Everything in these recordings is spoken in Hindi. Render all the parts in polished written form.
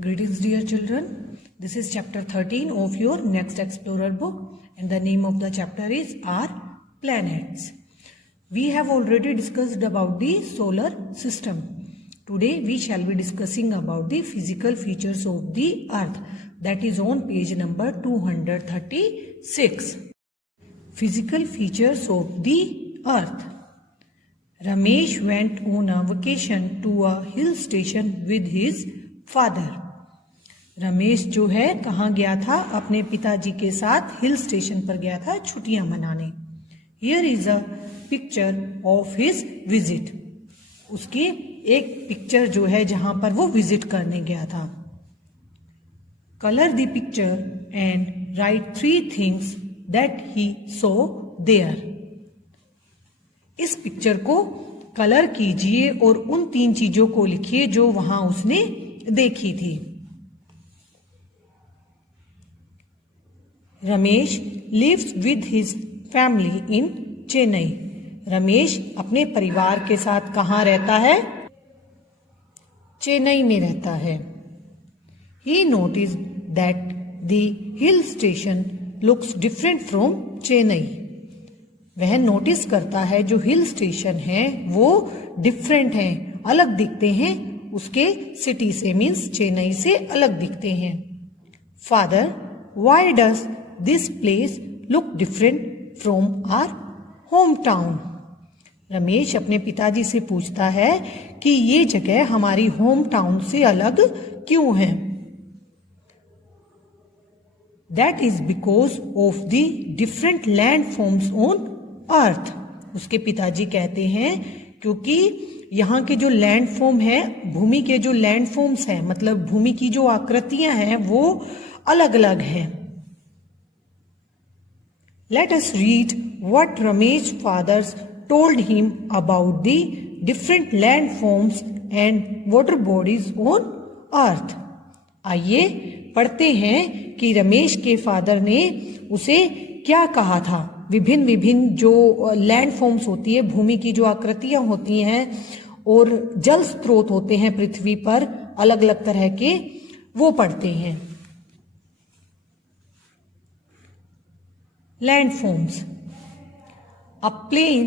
Greetings dear children, this is chapter 13 of your Next Explorer book and the name of the chapter is Our Planets. We have already discussed about the solar system. Today we shall be discussing about the physical features of the earth, that is on page number 236. Physical features of the earth. Ramesh went on a vacation to a hill station with his father. Ramesh जो है कहाँ गया था? अपने पिताजी के साथ हिल स्टेशन पर गया था छुट्टियां मनाने. Here is a picture of his visit. उसकी एक पिक्चर जो है जहां पर वो विजिट करने गया था. Colour the picture and write 3 things that he saw there. इस पिक्चर को कलर कीजिए और उन 3 चीजों को लिखिए जो वहां उसने देखी थी. Ramesh lives with his family in Chennai. Ramesh अपने परिवार के साथ कहाँ रहता है? चेन्नई में रहता है. He notice that the hill station looks different from Chennai. वह नोटिस करता है जो हिल स्टेशन है वो डिफरेंट हैं, अलग दिखते हैं उसके सिटी से, मीन्स चेन्नई से अलग दिखते हैं. Father, why does this place look different from our home town. Ramesh अपने पिताजी से पूछता है कि ये जगह हमारी होम टाउन से अलग क्यों है. That is because of the different land forms on earth. उसके पिताजी कहते हैं क्योंकि यहाँ के जो लैंड फॉर्म है, भूमि के जो लैंड फॉर्म्स हैं, मतलब भूमि की जो आकृतियां हैं वो अलग अलग हैं. Let us read what Ramesh's fathers told him about the different landforms and water bodies on earth. आइए पढ़ते हैं कि रमेश के फादर ने उसे क्या कहा था. विभिन्न जो लैंडफॉर्म्स होती है, भूमि की जो आकृतियां होती हैं और जल स्रोत होते हैं पृथ्वी पर अलग अलग तरह के, वो पढ़ते हैं. Landforms. A plain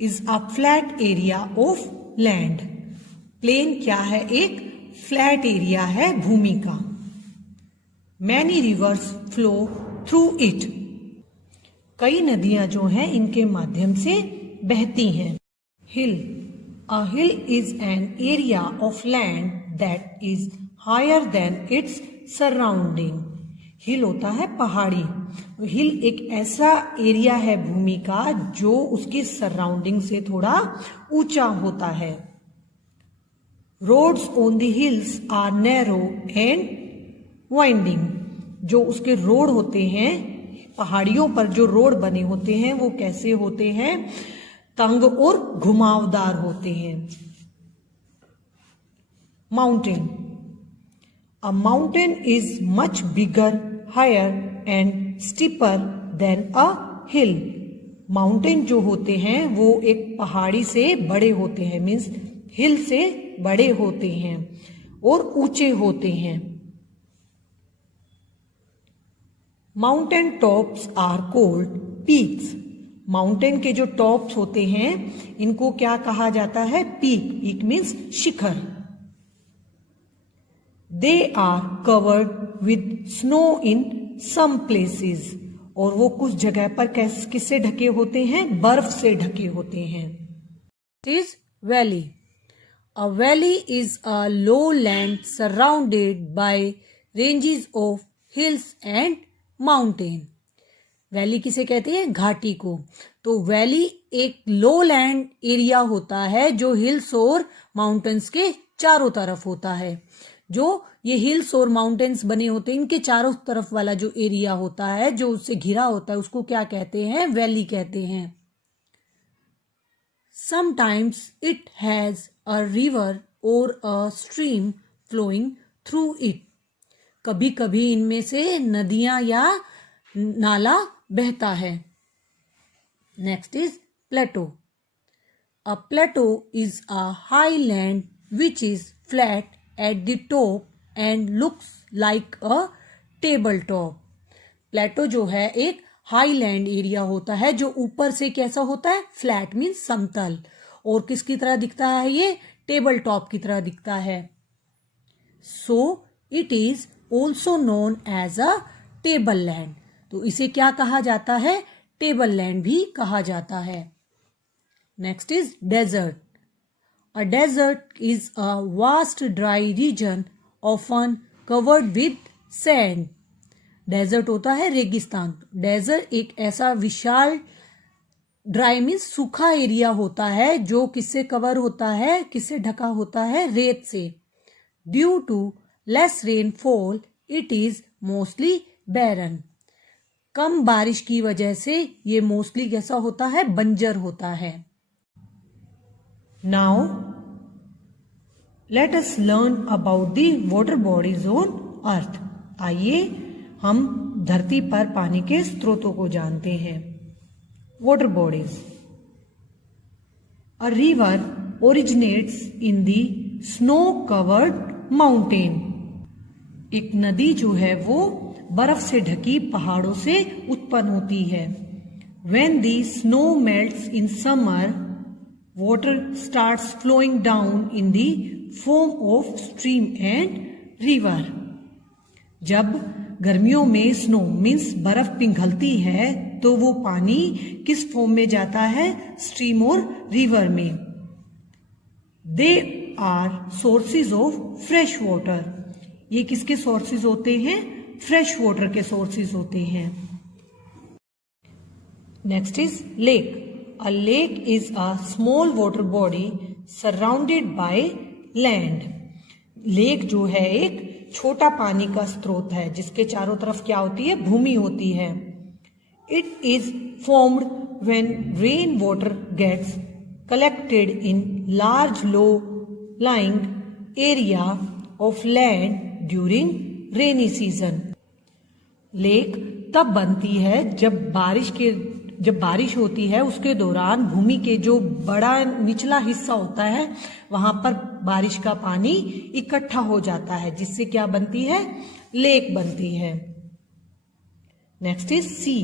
is a flat area of land. Plain क्या है? एक फ्लैट एरिया है भूमि का. Many rivers flow through it. कई नदियां जो हैं इनके माध्यम से बहती हैं. Hill. A hill is an area of land that is higher than its surrounding. हिल होता है पहाड़ी. हिल एक ऐसा एरिया है भूमि का जो उसकी सराउंडिंग से थोड़ा ऊंचा होता है. Roads on the hills are narrow and winding. जो उसके रोड होते हैं, पहाड़ियों पर जो रोड बने होते हैं वो कैसे होते हैं? तंग और घुमावदार होते हैं. Mountain. A mountain is much bigger, higher and steeper than a hill. Mountain जो होते हैं वो एक पहाड़ी से बड़े होते हैं, मीन्स हिल से बड़े होते हैं और ऊंचे होते हैं. Mountain tops are called peaks. Mountain के जो टॉप्स होते हैं इनको क्या कहा जाता है? Peak. Peak means Shikhar. They are covered with snow in some places. और वो कुछ जगह पर किससे ढके होते हैं? बर्फ से ढके होते हैं. It is valley. A valley is a lowland surrounded by ranges of hills and mountain. Valley किसे कहते हैं? घाटी को. तो वैली एक लोलैंड एरिया होता है जो हिल्स और माउंटेन्स के चारों तरफ होता है. जो ये हिल्स और माउंटेन्स बने होते हैं इनके चारों तरफ वाला जो एरिया होता है जो उससे घिरा होता है उसको क्या कहते हैं? वैली कहते हैं. Sometimes it has a river or a stream flowing through it. कभी कभी इनमें से नदियां या नाला बहता है. Next is plateau. A plateau is a high land which is flat at the top and looks like a table top. Plateau जो है एक हाईलैंड एरिया होता है जो ऊपर से कैसा होता है, फ्लैट मीन्स समतल, और किसकी तरह दिखता है, ये टेबल टॉप की तरह दिखता है। So it is also known as a table land. तो इसे क्या कहा जाता है, टेबल लैंड भी कहा जाता है। Next is desert. A desert is a vast dry region often covered with sand. Desert होता है रेगिस्तान। डेजर्ट एक ऐसा विशाल, ड्राई मीन्स सूखा एरिया होता है जो किससे कवर होता है, किससे ढका होता है, रेत से। Due to less rainfall it is mostly barren. कम बारिश की वजह से ये मोस्टली कैसा होता है, बंजर होता है। Now let us learn about the water bodies on earth. आइए हम धरती पर पानी के स्रोतों को जानते हैं। Water bodies. A river originates in the snow covered mountain. एक नदी जो है वो बर्फ से ढकी पहाड़ों से उत्पन्न होती है। When the snow melts in summer, water starts flowing down in the form of stream and river. जब गर्मियों में स्नो मीन्स बर्फ पिघलती है तो वो पानी किस फॉर्म में जाता है, स्ट्रीम और रिवर में। They are sources of fresh water. ये किसके सोर्सेज होते हैं, फ्रेश वाटर के सोर्सेज होते हैं। Next is lake. A lake is a small water body surrounded by land. Lake जो है एक छोटा पानी का स्रोत है जिसके चारों तरफ क्या होती है, भूमि होती है। It is formed when rain water gets collected in large low lying area of land during rainy season. Lake तब बनती है जब बारिश होती है उसके दौरान भूमि के जो बड़ा निचला हिस्सा होता है वहां पर बारिश का पानी इकट्ठा हो जाता है, जिससे क्या बनती है, लेक बनती है। Next is sea.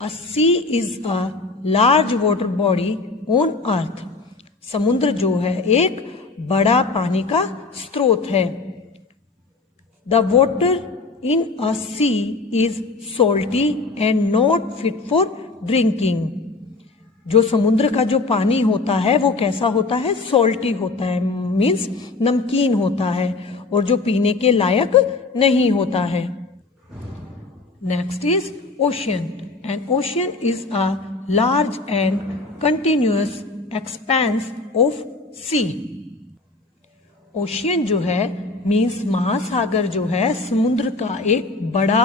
A sea is a large water body on earth. समुद्र जो है एक बड़ा पानी का स्रोत है। The water in a sea is salty and not fit for drinking. जो समुद्र का जो पानी होता है वो कैसा होता है, सॉल्टी होता है, मीन्स नमकीन होता है और जो पीने के लायक नहीं होता है। Next is ocean. An ocean is a large and continuous expanse of sea. Ocean जो है मीन्स महासागर जो है समुद्र का एक बड़ा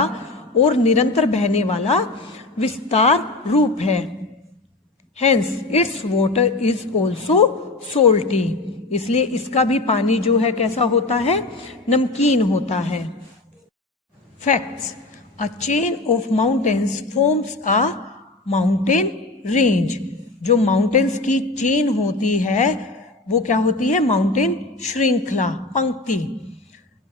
और निरंतर बहने वाला विस्तार रूप है। Hence its water is also salty. इसलिए इसका भी पानी जो है कैसा होता है, नमकीन होता है। Facts. A chain of mountains forms a mountain range. जो माउंटेन्स की चेन होती है वो क्या होती है, माउंटेन श्रृंखला, पंक्ति।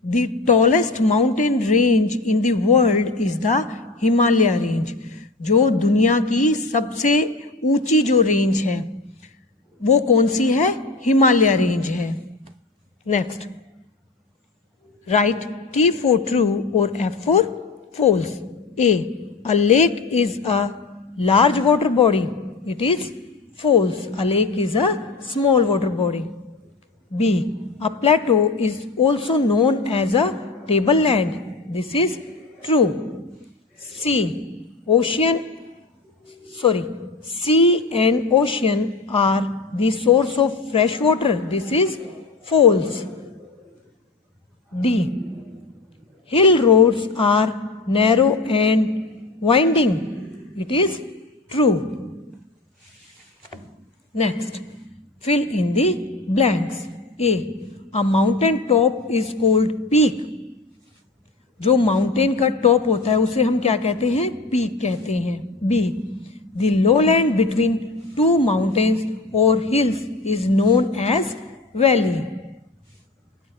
The tallest mountain range in the world is the Himalaya range. जो दुनिया की सबसे ऊंची जो रेंज है वो कौन सी है, हिमालय रेंज है। Next, right T for true और F for false. A lake is a large water body. It is false. A lake is a small water body. B. A plateau is also known as a tableland. This is true. C. Sea and ocean are the source of fresh water. This is false. D. Hill roads are narrow and winding. It is true. Next, fill in the blanks. A mountain top is called peak. जो माउंटेन का टॉप होता है उसे हम क्या कहते हैं, पीक कहते हैं। B. The lowland between two mountains or hills is known as valley.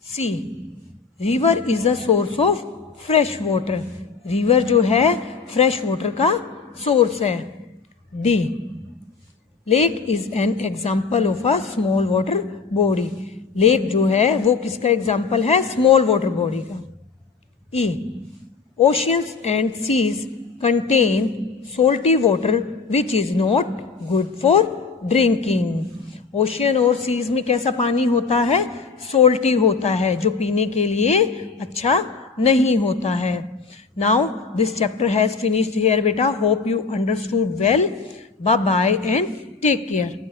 C. River is a source of fresh water, river जो है फ्रेश वाटर का सोर्स है। D, lake is an example of a small water body, lake जो है वो किसका एग्जाम्पल है, स्मॉल वाटर बॉडी का। ई, oceans and seas contain salty water which is not good for drinking, ocean और सीज में कैसा पानी होता है, सोल्टी होता है, जो पीने के लिए अच्छा नहीं होता है। Now this chapter has finished here बेटा, hope you understood well. Bye bye and take care.